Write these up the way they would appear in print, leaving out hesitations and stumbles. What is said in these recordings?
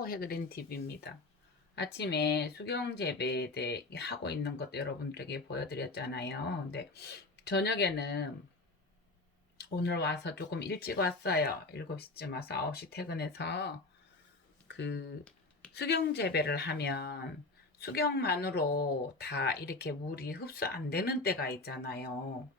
안녕하세요. 해그린 TV입니다. 아침에 수경 재배에 대해 하고 있는 것도 여러분들에게 보여드렸잖아요. 근데 저녁에는 오늘 와서 조금 일찍 왔어요. 7시쯤 와서 9시 퇴근해서 그 수경 재배를 하면 수경만으로 다 이렇게 물이 흡수 안 되는 때가 있잖아요.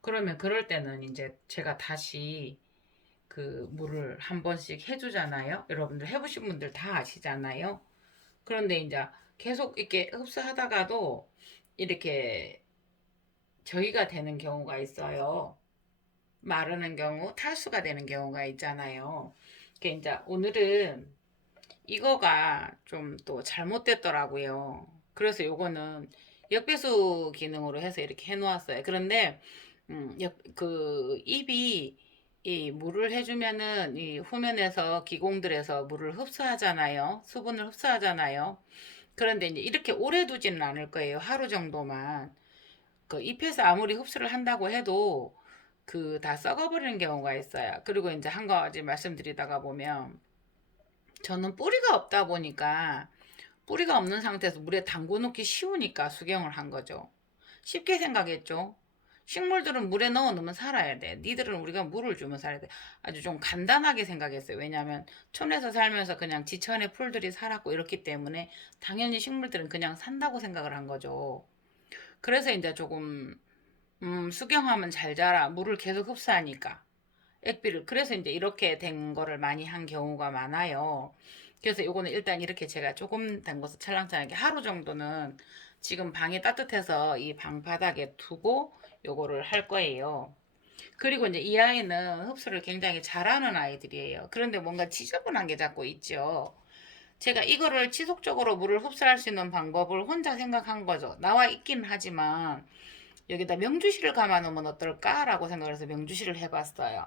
그러면 그럴 때는 이제 제가 다시 그 물을 한 번씩 해주잖아요. 여러분들 해보신 분들 다 아시잖아요. 그런데 이제 계속 이렇게 흡수하다가도 이렇게 저기가 되는 경우가 있어요. 마르는 경우, 탈수가 되는 경우가 있잖아요. 그게 이제 오늘은 이거가 좀 또 잘못됐더라고요. 그래서 요거는 역배수 기능으로 해서 이렇게 해놓았어요. 그런데 그 잎이 이 물을 해주면은 이 후면에서 기공들에서 물을 흡수하잖아요. 수분을 흡수하잖아요. 그런데 이제 이렇게 오래 두지는 않을 거예요. 하루 정도만. 그 잎에서 아무리 흡수를 한다고 해도 그 다 썩어버리는 경우가 있어요. 그리고 이제 한 가지 말씀드리다가 보면 저는 뿌리가 없다 보니까 뿌리가 없는 상태에서 물에 담궈 놓기 쉬우니까 수경을 한 거죠. 쉽게 생각했죠. 식물들은 물에 넣어 놓으면 살아야 돼. 니들은 우리가 물을 주면 살아야 돼. 아주 좀 간단하게 생각했어요. 왜냐하면 촌에서 살면서 그냥 지천의 풀들이 살았고 이렇기 때문에 당연히 식물들은 그냥 산다고 생각을 한 거죠. 그래서 이제 조금 수경하면 잘 자라. 물을 계속 흡수하니까. 액비를. 그래서 이제 이렇게 된 거를 많이 한 경우가 많아요. 그래서 요거는 일단 이렇게 제가 조금 담궈서 찰랑찰랑하게 하루 정도는 지금 방이 따뜻해서 이 방 바닥에 두고 요거를 할 거예요. 그리고 이제 이 아이는 흡수를 굉장히 잘하는 아이들이에요. 그런데 뭔가 지저분한 게 자꾸 있죠. 제가 이거를 지속적으로 물을 흡수할 수 있는 방법을 혼자 생각한 거죠. 나와 있긴 하지만 여기다 명주실을 감아 놓으면 어떨까라고 생각을 해서 명주실을 해봤어요.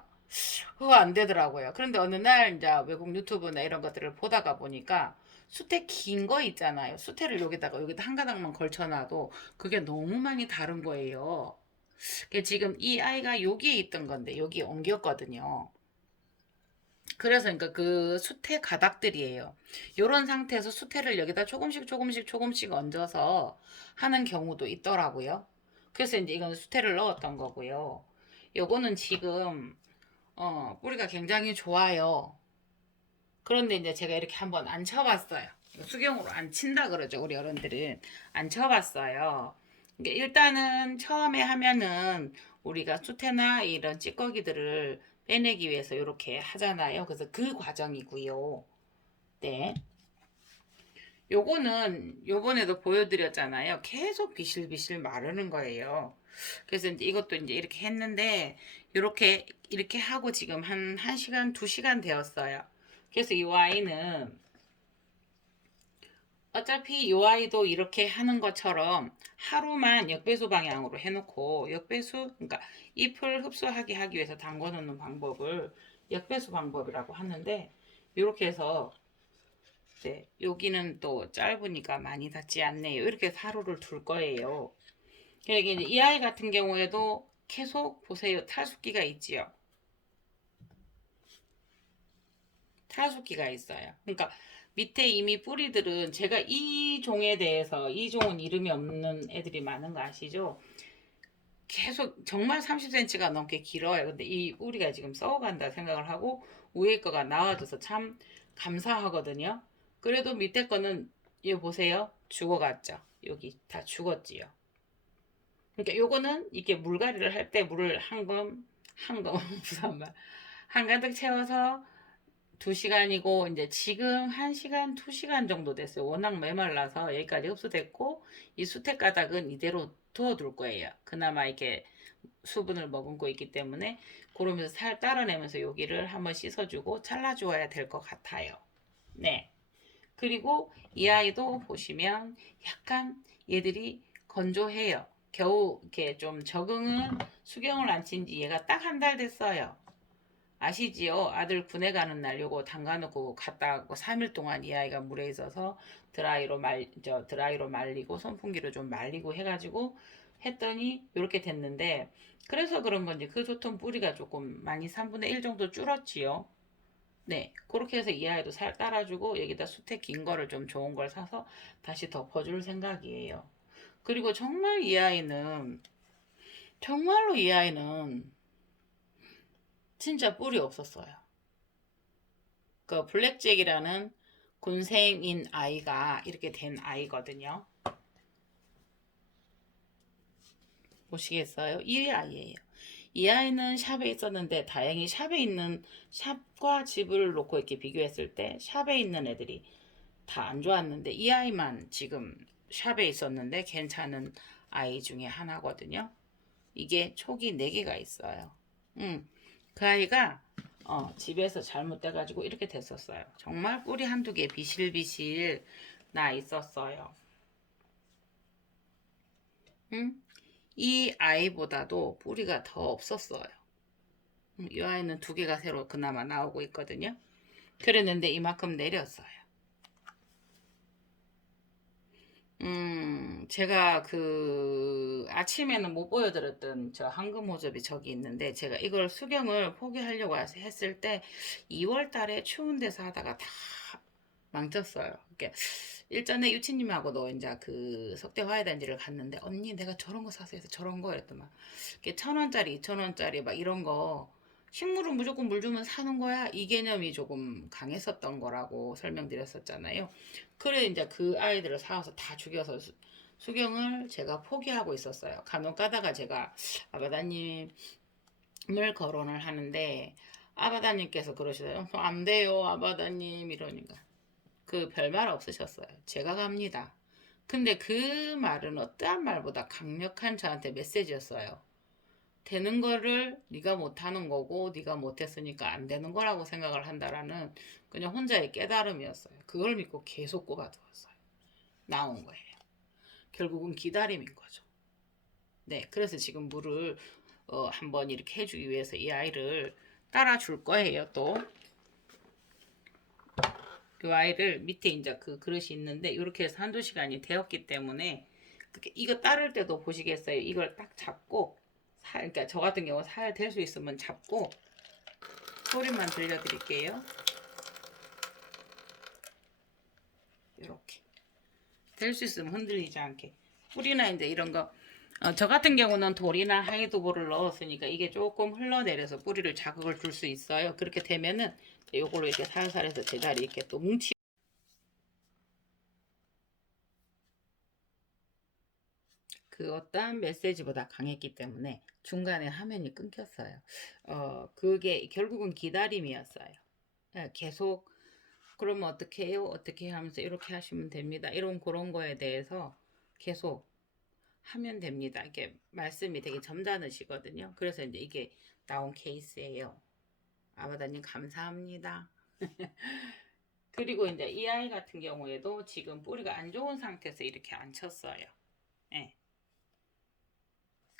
그거 안 되더라고요. 그런데 어느 날 이제 외국 유튜브나 이런 것들을 보다가 보니까 수태 긴 거 있잖아요. 수태를 여기다 한 가닥만 걸쳐놔도 그게 너무 많이 다른 거예요. 지금 이 아이가 여기에 있던 건데 여기에 옮겼거든요. 그래서 그러니까 그 수태 가닥들이에요. 이런 상태에서 수태를 여기다 조금씩 얹어서 하는 경우도 있더라고요. 그래서 이제 이건 수태를 넣었던 거고요. 요거는 지금 뿌리가 굉장히 좋아요. 그런데 이제 제가 이렇게 한번 안 쳐봤어요. 수경으로 안 친다 그러죠. 우리 어른들은 안 쳐봤어요. 일단은 처음에 하면은 우리가 수태나 이런 찌꺼기들을 빼내기 위해서 이렇게 하잖아요. 그래서 그 과정이고요. 네. 요거는 요번에도 보여드렸잖아요. 계속 비실비실 마르는 거예요. 그래서 이제 이것도 이제 이렇게 했는데 이렇게 하고 지금 한 1시간, 2시간 되었어요. 그래서 이 와인은 어차피 이 아이도 이렇게 하는 것처럼 하루만 역배수 방향으로 해놓고 역배수, 그러니까 잎을 흡수하게 하기 위해서 담궈 놓는 방법을 역배수 방법이라고 하는데 이렇게 해서 네, 여기는 또 짧으니까 많이 닿지 않네요. 이렇게 해서 하루를 둘 거예요. 그러니까 이제 이 아이 같은 경우에도 계속 보세요. 탈숫기가 있지요. 탈숫기가 있어요. 그러니까 밑에 이미 뿌리들은 제가 이 종에 대해서 이 종은 이름이 없는 애들이 많은 거 아시죠? 계속 정말 30cm가 넘게 길어요. 근데 이 뿌리가 지금 썩어간다 생각을 하고 위에 거가 나와줘서 참 감사하거든요. 그래도 밑에 거는 이거 보세요. 죽어갔죠. 여기 다 죽었지요. 그러니까 요거는 이게 물갈이를 할 때 물을 한검 무슨 말 한가득 채워서 2시간이고 이제 지금 1시간, 2시간 정도 됐어요. 워낙 메말라서 여기까지 흡수됐고 이 수택 가닥은 이대로 두어둘 거예요. 그나마 이렇게 수분을 머금고 있기 때문에 그러면서 살 따라내면서 여기를 한번 씻어주고 잘라주어야 될 것 같아요. 네. 그리고 이 아이도 보시면 약간 얘들이 건조해요. 겨우 이렇게 좀 적응은 수경을 안 친지 얘가 딱 한 달 됐어요. 아시지요? 아들 군에 가는 날 요거 담가놓고 갔다 왔고 3일 동안 이 아이가 물에 있어서 드라이로 말리고 선풍기로 좀 말리고 해가지고 했더니 이렇게 됐는데 그래서 그런 건지 그 좋던 뿌리가 조금 많이 3분의 1 정도 줄었지요. 네, 그렇게 해서 이 아이도 살 따라주고 여기다 수태 긴 거를 좀 좋은 걸 사서 다시 덮어줄 생각이에요. 그리고 정말로 이 아이는 진짜 뿔이 없었어요. 그 블랙잭이라는 곤생인 아이가 이렇게 된 아이거든요. 보시겠어요? 이 아이예요. 이 아이는 샵에 있었는데 다행히 샵에 있는 샵과 집을 놓고 이렇게 비교했을 때 샵에 있는 애들이 다 안 좋았는데 이 아이만 지금 샵에 있었는데 괜찮은 아이 중에 하나거든요. 이게 촉이 4개가 있어요. 그 아이가 집에서 잘못돼가지고 이렇게 됐었어요. 정말 뿌리 한두 개 비실비실 나 있었어요. 이 아이보다도 뿌리가 더 없었어요. 이 아이는 2개가 새로 그나마 나오고 있거든요. 그랬는데 이만큼 내렸어요. 제가 그 아침에는 못 보여드렸던 저 황금 호접이 저기 있는데 제가 이걸 수경을 포기하려고 했을 때 2월 달에 추운 데서 하다가 다 망쳤어요. 이렇게 일전에 유치님하고도 이제 그 석대 화훼단지를 갔는데 언니 내가 저런 거 사서 해서 저런 거 이랬더만 이게 1,000원짜리 2,000원짜리 막 이런 거 식물은 무조건 물 주면 사는 거야 이 개념이 조금 강했었던 거라고 설명드렸었잖아요. 그래 이제 그 아이들을 사와서 다 죽여서 수경을 제가 포기하고 있었어요. 간혹 가다가 제가 아바다님을 거론을 하는데 아바다님께서 그러시더라고요. 안 돼요 아바다님 이러니까 그 별말 없으셨어요. 제가 갑니다. 근데 그 말은 어떠한 말보다 강력한 저한테 메시지였어요. 되는 거를 네가 못하는 거고 네가 못했으니까 안 되는 거라고 생각을 한다라는 그냥 혼자의 깨달음이었어요. 그걸 믿고 계속 꼽아두었어요. 나온 거예요. 결국은 기다림인 거죠. 네, 그래서 지금 물을 한번 이렇게 해주기 위해서 이 아이를 따라줄 거예요. 또 그 아이를 밑에 이제 그 그릇이 있는데 이렇게 해서 한두 시간이 되었기 때문에 이거 따를 때도 보시겠어요. 이걸 딱 잡고 그러니까 저 같은 경우 살 될 수 있으면 잡고 소리만 들려드릴게요. 이렇게 될 수 있으면 흔들리지 않게 뿌리나 이제 이런 거. 저 같은 경우는 돌이나 하이드볼을 넣었으니까 이게 조금 흘러내려서 뿌리를 자극을 줄 수 있어요. 그렇게 되면은 요걸로 이렇게 살살 해서 제자리 이렇게 또 뭉치 그 어떠한 메시지보다 강했기 때문에 중간에 화면이 끊겼어요. 그게 결국은 기다림이었어요. 예, 계속 그러면 어떻게 해요? 어떻게 해요? 하면서 이렇게 하시면 됩니다. 이런 그런 거에 대해서 계속 하면 됩니다. 이게 말씀이 되게 점잖으시거든요. 그래서 이제 이게 나온 케이스예요. 아바다님 감사합니다. 그리고 이제 이 아이 같은 경우에도 지금 뿌리가 안 좋은 상태에서 이렇게 앉혔어요. 예.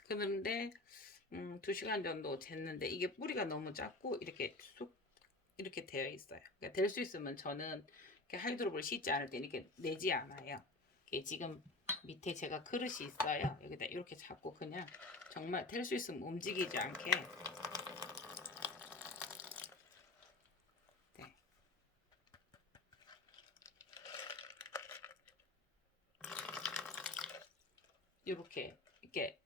그런데 2시간 정도 쟀는데 이게 뿌리가 너무 작고 이렇게 쑥 이렇게 되어 있어요. 그러니까 될 수 있으면 저는 이렇게 하이드로볼 씻지 않을 때 이렇게 내지 않아요. 이게 지금 밑에 제가 그릇이 있어요. 여기다 이렇게 잡고 그냥 정말 될 수 있으면 움직이지 않게 네. 이렇게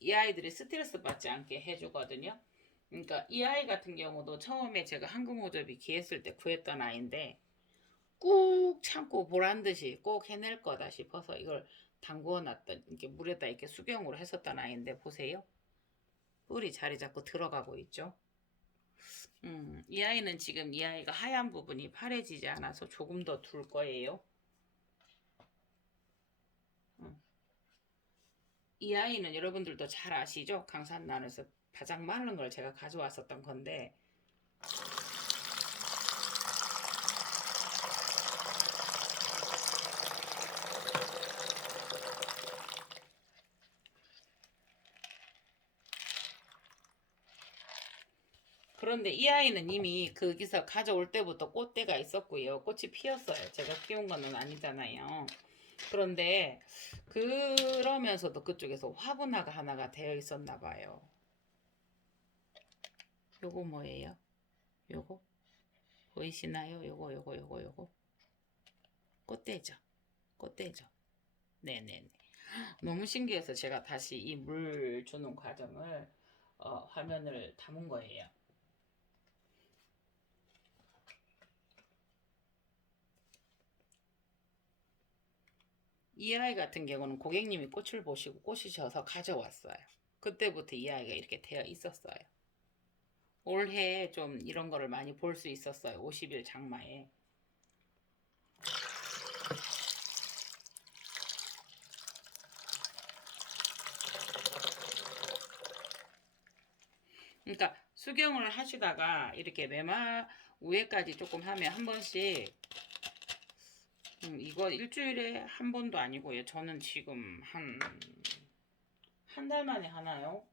이 아이들이 스트레스 받지 않게 해주거든요. 그러니까 이 아이 같은 경우도 처음에 제가 한국모접이 귀했을 때 구했던 아이인데 꾹 참고 보란 듯이 꼭 해낼 거다 싶어서 이걸 담궈 놨던 이렇게 물에다 이렇게 수경으로 했었던 아이인데 보세요. 뿔이 자리 잡고 들어가고 있죠. 이 아이는 지금 이 아이가 하얀 부분이 파래지지 않아서 조금 더 둘 거예요. 이 아이는 여러분들도 잘 아시죠? 강산난에서 가장 많은 걸 제가 가져왔었던 건데 그런데 이 아이는 이미 거기서 가져올 때부터 꽃대가 있었고요. 꽃이 피었어요. 제가 키운 거는 아니잖아요. 그런데 그러면서도 그쪽에서 화분화가 하나가 되어 있었나 봐요. 요거 뭐예요? 요거 보이시나요? 요거 꽃대죠. 꽃대죠. 네네네. 너무 신기해서 제가 다시 이 물 주는 과정을 화면을 담은 거예요. 이 아이 같은 경우는 고객님이 꽃을 보시고 꽃이 져서 가져왔어요. 그때부터 이 아이가 이렇게 되어 있었어요. 올해 좀 이런 거를 많이 볼 수 있었어요. 50일 장마에. 그러니까 수경을 하시다가 이렇게 매마 위에까지 조금 하면 한 번씩 이거 일주일에 한 번도 아니고요. 저는 지금 한 달 만에 하나요?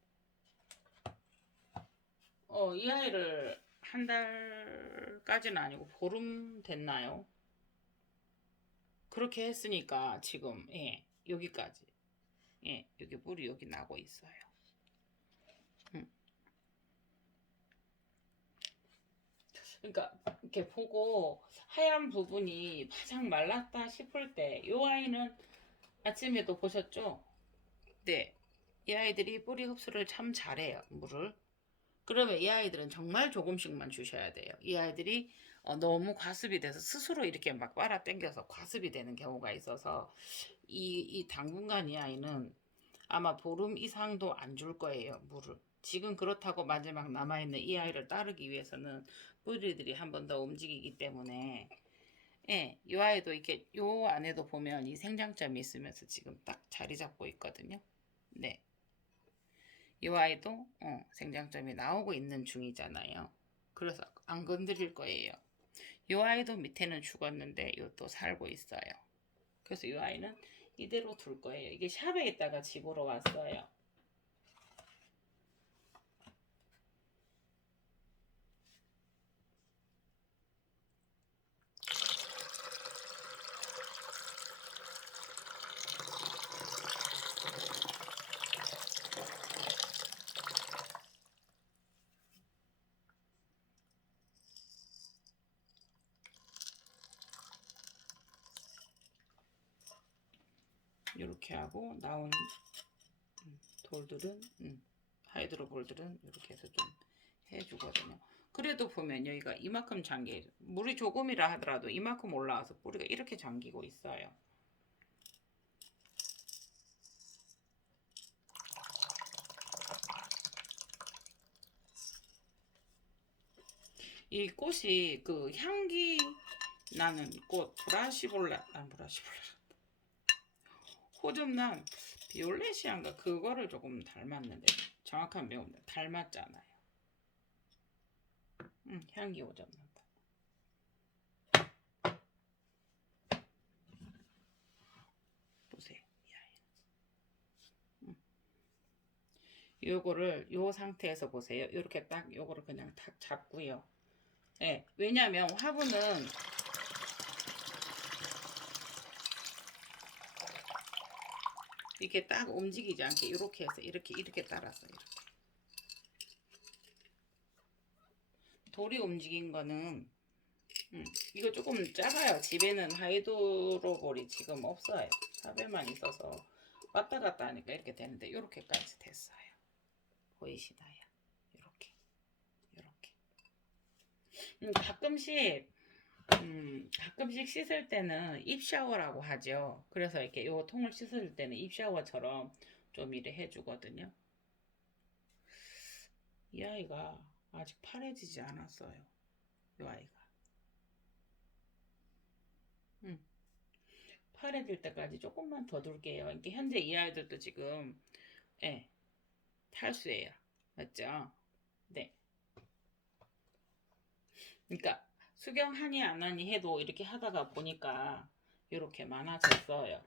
이 아이를 한 달까지는 아니고 보름 됐나요? 그렇게 했으니까 지금 여기까지 여기 물이 여기 나고 있어요. 그러니까 이렇게 보고 하얀 부분이 바짝 말랐다 싶을 때 이 아이는 아침에도 보셨죠? 네. 이 아이들이 뿌리 흡수를 참 잘해요. 물을. 그러면 이 아이들은 정말 조금씩만 주셔야 돼요. 이 아이들이 너무 과습이 돼서 스스로 이렇게 막 빨아 당겨서 과습이 되는 경우가 있어서 이 당분간 이 아이는 아마 보름 이상도 안 줄 거예요. 물을. 지금 그렇다고 마지막 남아있는 이 아이를 따르기 위해서는 뿌리들이 한 번 더 움직이기 때문에 이 아이도 이렇게 요 안에도 보면 이 생장점이 있으면서 지금 딱 자리 잡고 있거든요. 네. 이 아이도 생장점이 나오고 있는 중이잖아요. 그래서 안 건드릴 거예요. 이 아이도 밑에는 죽었는데 이것도 살고 있어요. 그래서 이 아이는 이대로 둘 거예요. 이게 샵에 있다가 집으로 왔어요. 이렇게 하고 나온 돌들은 하이드로볼들은 이렇게 해서 좀 해주거든요. 그래도 보면 여기가 이만큼 잠기 물이 조금이라 하더라도 이만큼 올라와서 뿌리가 이렇게 잠기고 있어요. 이 꽃이 그 향기 나는 꽃 브라시볼라 호접란 비올레시안가 그거를 조금 닮았는데 정확한 명은 닮았잖아요. 향기 호접난다. 보세요. 요거를 요 상태에서 보세요. 이렇게 딱 요거를 그냥 탁 잡고요. 왜냐면 화분은 이렇게 딱 움직이지 않게 이렇게 해서 이렇게 따라서 이렇게 돌이 움직인 거는 이거 조금 작아요. 집에는 하이드로볼이 지금 없어요. 삽에만 있어서 왔다 갔다 하니까 이렇게 되는데 이렇게까지 됐어요. 보이시나요? 이렇게 가끔씩 씻을 때는 입샤워라고 하죠. 그래서 이렇게 요 통을 씻을 때는 입샤워처럼 좀 이래 해주거든요. 이 아이가 아직 파래지지 않았어요. 이 아이가. 파래질 때까지 조금만 더 둘게요. 이렇게 현재 이 아이들도 지금 탈수예요. 맞죠? 네. 그러니까 수경하니 안 하니 해도 이렇게 하다가 보니까 이렇게 많아졌어요.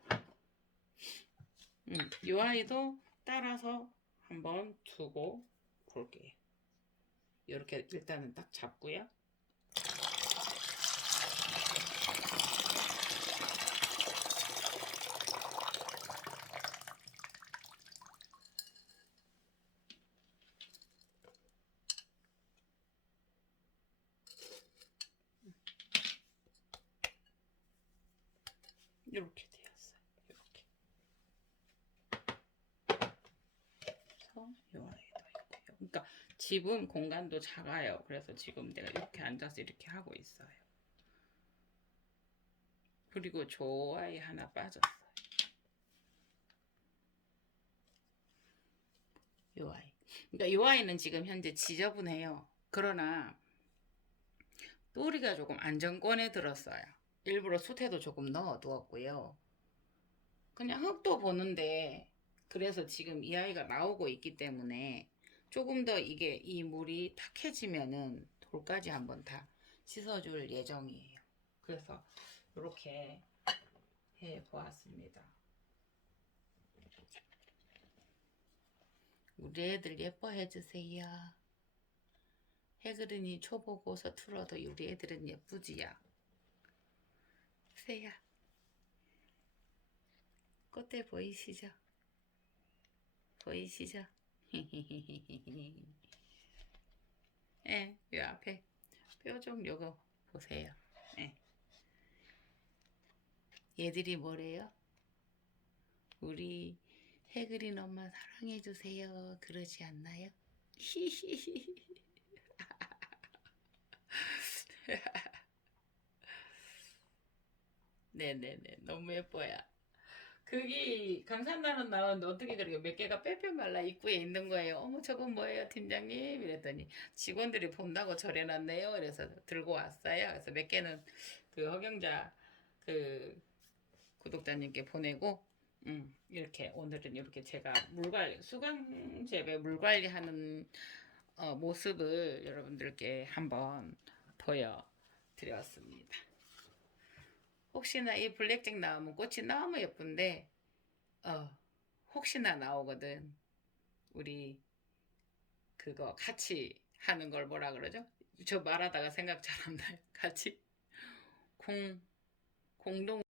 이 아이도 따라서 한번 두고 볼게요. 이렇게 일단은 딱 잡고요. 집은 공간도 작아요. 그래서 지금 내가 이렇게 앉아서 이렇게 하고 있어요. 그리고 저 아이 하나 빠졌어요. 요 아이. 그러니까 요 아이는 지금 현재 지저분해요. 그러나 뿌리가 조금 안정권에 들었어요. 일부러 수태도 조금 넣어 두었고요. 그냥 흙도 보는데 그래서 지금 이 아이가 나오고 있기 때문에 조금 더 이게 이 물이 탁해지면은 돌까지 한번 다 씻어줄 예정이에요. 그래서 이렇게 해 보았습니다. 우리 애들 예뻐해 주세요. 해그린이 초보고 서툴어도 우리 애들은 예쁘지요. 세야 꽃대 보이시죠? 보이시죠? 예, 요 앞에 뾰족 요거 보세요. 예. 얘들이 뭐래요? 우리 해그린 엄마 사랑해주세요. 그러지 않나요? 네네네. 너무 예뻐요. 그게 강산나는 나왔는데 어떻게 그렇게 몇 개가 빼빼 말라 입구에 있는 거예요. 어머 저건 뭐예요 팀장님? 이랬더니 직원들이 본다고 절해놨네요. 그래서 들고 왔어요. 그래서 몇 개는 그 허경자 그 구독자님께 보내고 이렇게 오늘은 이렇게 제가 물관리 수강 재배 물관리하는 모습을 여러분들께 한번 보여드렸습니다. 혹시나 이 블랙잭 나오면 꽃이 너무 예쁜데 혹시나 나오거든. 우리 그거 같이 하는 걸 뭐라 그러죠? 저 말하다가 생각 잘 안 나요. 같이 공동